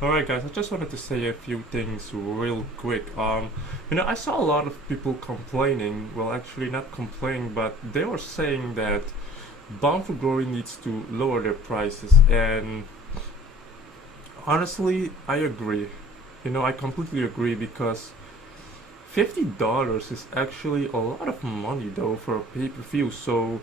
Alright guys, I just wanted to say a few things real quick. I saw a lot of people complaining, well actually not complaining, but they were saying that Bound for Glory needs to lower their prices, and honestly I agree. I completely agree because $50 is actually a lot of money though for a pay-per-view. So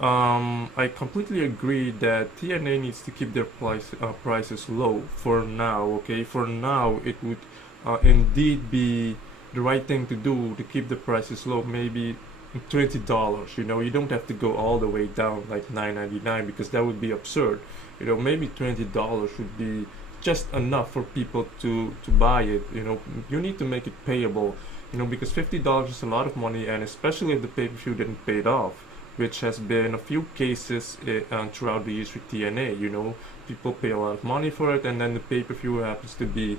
I completely agree that TNA needs to keep their prices low for now. Okay, for now it would indeed be the right thing to do to keep the prices low. Maybe $20. You don't have to go all the way down like 9.99 because that would be absurd. Maybe $20 would be just enough for people to buy it. You need to make it payable. Because $50 is a lot of money, and especially if the pay-per-view didn't pay it off, which has been a few cases throughout the years with TNA. People pay a lot of money for it, and then the pay-per-view happens to be.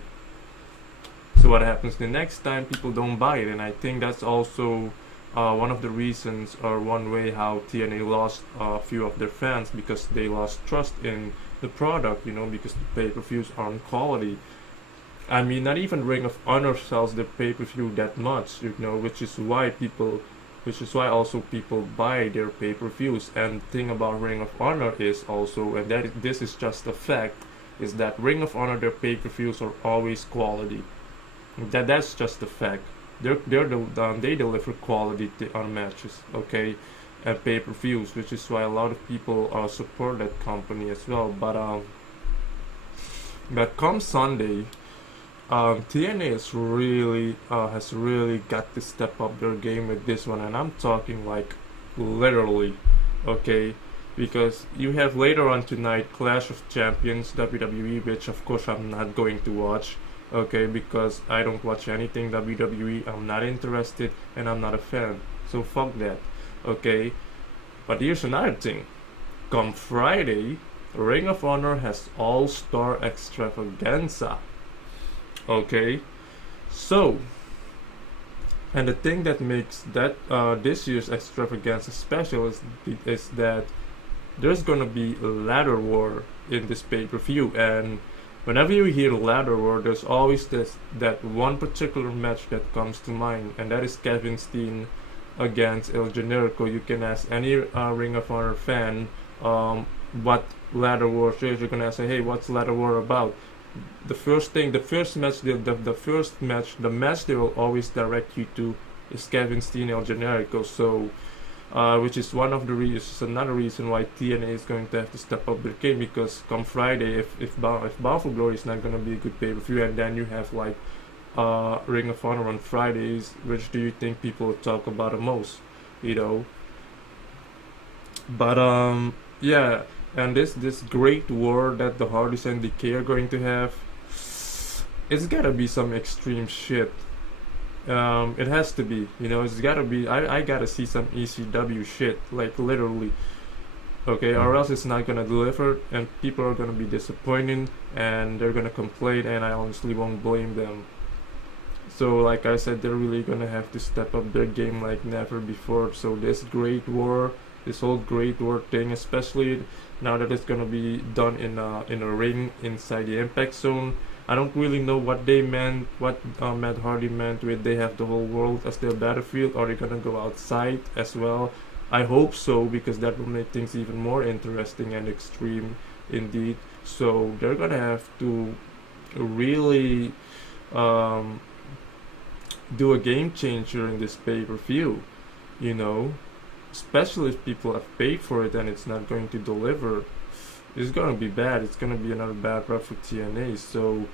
So what happens the next time? People don't buy it, and I think that's also one of the reasons, or one way how TNA lost a few of their fans, because they lost trust in the product. Because the pay-per-views aren't quality. I mean, not even Ring of Honor sells the pay-per-view that much, which is why also people buy their pay-per-views. And the thing about Ring of Honor is also, and this is just a fact, is that Ring of Honor, their pay-per-views are always quality. That's just a fact. They deliver quality on matches, okay, and pay-per-views, which is why a lot of people support that company as well. But come Sunday, TNA has really got to step up their game with this one, and I'm talking like literally, okay? Because you have later on tonight Clash of Champions WWE, which of course I'm not going to watch, okay? Because I don't watch anything WWE. I'm not interested, and I'm not a fan. So fuck that, okay? But here's another thing. Come Friday, Ring of Honor has All Star Extravaganza. Okay, so, and the thing that makes that this year's extravaganza special is that there's gonna be a ladder war in this pay-per-view, and whenever you hear ladder war, there's always that one particular match that comes to mind, and that is Kevin Steen against El Generico. You can ask any Ring of Honor fan what ladder war is. You're gonna say, hey, what's ladder war about? The first match, the match they will always direct you to is Kevin Steen El Generico. So, which is another reason why TNA is going to have to step up their game, because come Friday, if Bound for Glory is not going to be a good pay-per-view, and then you have like Ring of Honor on Fridays, which do you think people will talk about the most? You know, but yeah. And this great war that the Hardys and Decay are going to have, it's gotta be some extreme shit. It has to be, it's gotta be. I gotta see some ECW shit, like literally. Okay, or else it's not gonna deliver, and people are gonna be disappointed, and they're gonna complain, and I honestly won't blame them. So, like I said, they're really gonna have to step up their game like never before. So this whole Great War thing, especially now that it's gonna be done in a ring inside the Impact Zone. I don't really know what they meant, what Matt Hardy meant with they have the whole world as their battlefield. Or are they gonna go outside as well? I hope so, because that will make things even more interesting and extreme indeed. So they're gonna have to really um, do a game changer in this pay-per-view, you know especially if people have paid for it and it's not going to deliver. It's gonna be bad. It's gonna be another bad rep for TNA. So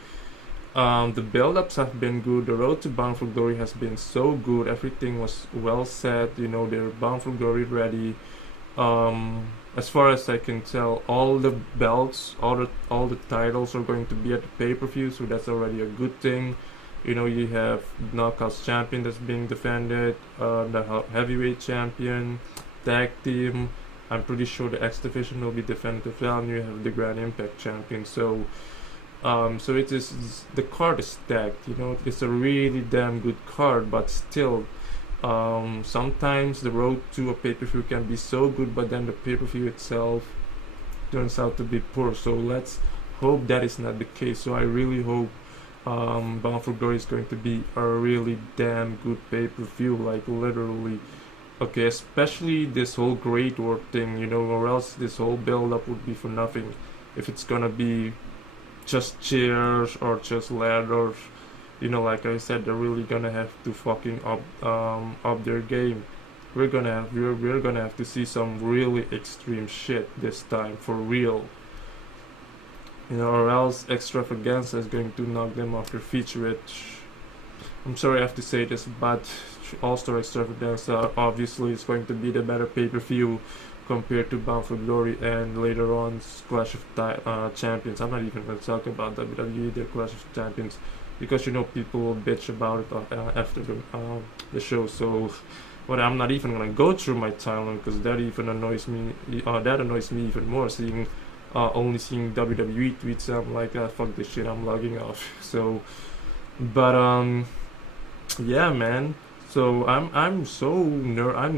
the build-ups have been good. The road to Bound for Glory has been so good. Everything was well set. They're Bound for Glory ready. As far as I can tell, all the belts, all the titles are going to be at the pay-per-view, so that's already a good thing. You have Knockouts champion that's being defended, the heavyweight champion, tag team. I'm pretty sure the X division will be defended as well, and you have the Grand Impact champion. So it is, the card is stacked. It's a really damn good card, but still, sometimes the road to a pay-per-view can be so good, but then the pay-per-view itself turns out to be poor. So let's hope that is not the case. So I really hope Bound for Glory is going to be a really damn good pay-per-view, like literally. Okay, especially this whole Great War thing, or else this whole build-up would be for nothing. If it's gonna be just chairs or just ladders, like I said, they're really gonna have to fucking up their game. We're gonna have to see some really extreme shit this time for real. Or else Extravaganza is going to knock them off their feet, which I'm sorry I have to say this, but All-Star Extravaganza obviously is going to be the better pay-per-view compared to Bound for Glory and later on Clash of Champions. I'm not even going to talk about WWE, their Clash of Champions, because people will bitch about it after the show. So, I'm not even going to go through my timeline because that even annoys me. That annoys me even more. Only seeing WWE tweets, I'm like, fuck this shit, I'm logging off. So, but yeah, man. So I'm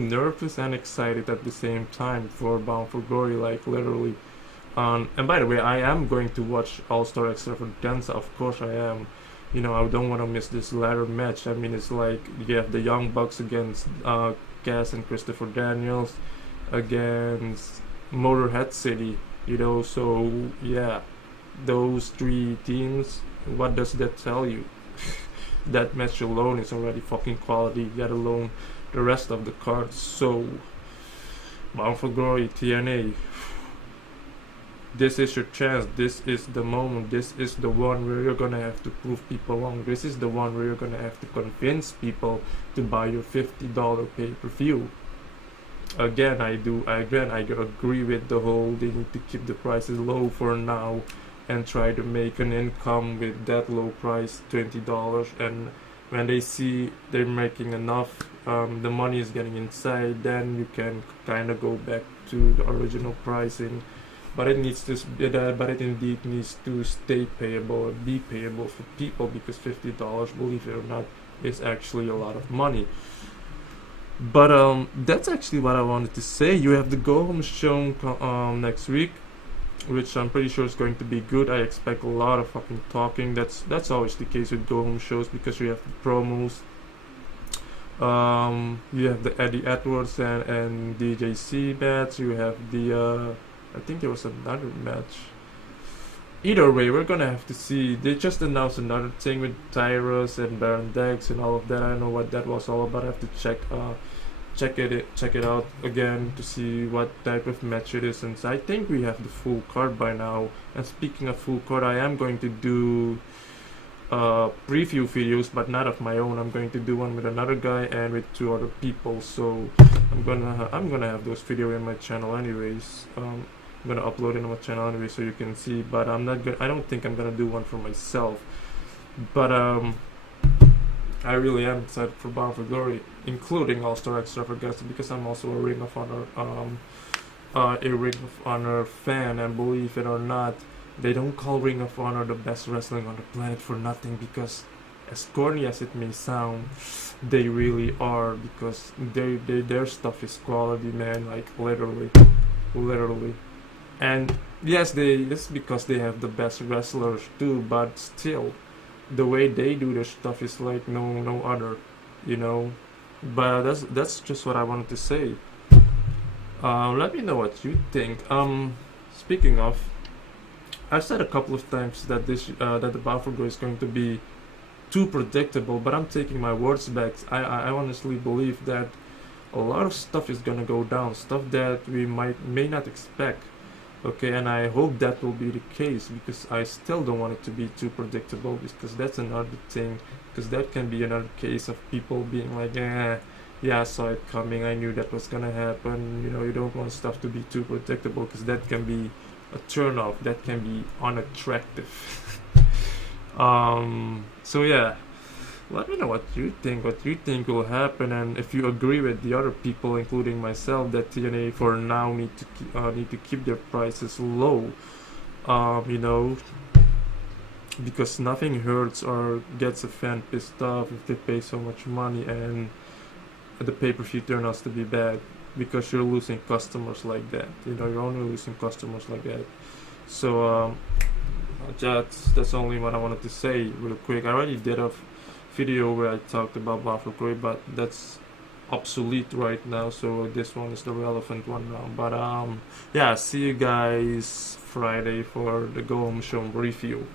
nervous and excited at the same time for Bound for Glory, like literally. And by the way, I am going to watch All-Star Extravaganza. Of course, I am. I don't want to miss this ladder match. I mean, it's like you have the Young Bucks against Cass and Christopher Daniels against Motorhead City. So yeah, those three teams. What does that tell you? That match alone is already fucking quality, let alone the rest of the cards. So, Bound for Glory, TNA. This is your chance. This is the moment. This is the one where you're gonna have to prove people wrong. This is the one where you're gonna have to convince people to buy your $50 pay-per-view. Again, I agree with the whole they need to keep the prices low for now and try to make an income with that low price, $20. And when they see they're making enough, the money is getting inside, then you can kind of go back to the original pricing. But it indeed needs to stay payable and be payable for people, because $50, believe it or not, is actually a lot of money. But that's actually what I wanted to say. You have the Go Home show next week, which I'm pretty sure is going to be good. I expect a lot of fucking talking. That's always the case with Go Home shows, because you have the promos. You have the Eddie Edwards and DJC match. You have the I think there was another match. Either way, we're gonna have to see. They just announced another thing with Tyrus and Baron Dax and all of that. I don't know what that was all about. I have to check it out again to see what type of match it is. Since I think we have the full card by now. And speaking of full card, I am going to do preview videos, but not of my own. I'm going to do one with another guy and with two other people. So I'm gonna have those videos in my channel anyways. I'm gonna upload it on my channel anyway, so you can see. But I don't think I'm gonna do one for myself. But I really am excited for Bound for Glory, including All-Star Extravaganza, because I'm also a Ring of Honor fan, and believe it or not, they don't call Ring of Honor the best wrestling on the planet for nothing, because as corny as it may sound, they really are, because their stuff is quality, man, like literally. And yes, it's because they have the best wrestlers too, but still, the way they do their stuff is like no other, But that's just what I wanted to say. Let me know what you think. Speaking of, I've said a couple of times that that the Bound for Glory is going to be too predictable, but I'm taking my words back. I honestly believe that a lot of stuff is gonna go down, stuff that we may not expect. Okay, and I hope that will be the case, because I still don't want it to be too predictable, because that's another thing, because that can be another case of people being like, yeah, I saw it coming, I knew that was gonna happen. You don't want stuff to be too predictable, because that can be a turn off, that can be unattractive. So yeah, let me know what you think will happen, and if you agree with the other people, including myself, that TNA for now need to keep their prices low. Because nothing hurts or gets a fan pissed off if they pay so much money and the pay-per-view turns out to be bad, because you're losing customers like that. You're only losing customers like that. So that's only what I wanted to say real quick. I already did a video where I talked about Buffalo Curry, but that's obsolete right now, so this one is the relevant one now. But yeah, see you guys Friday for the Go Home Show review.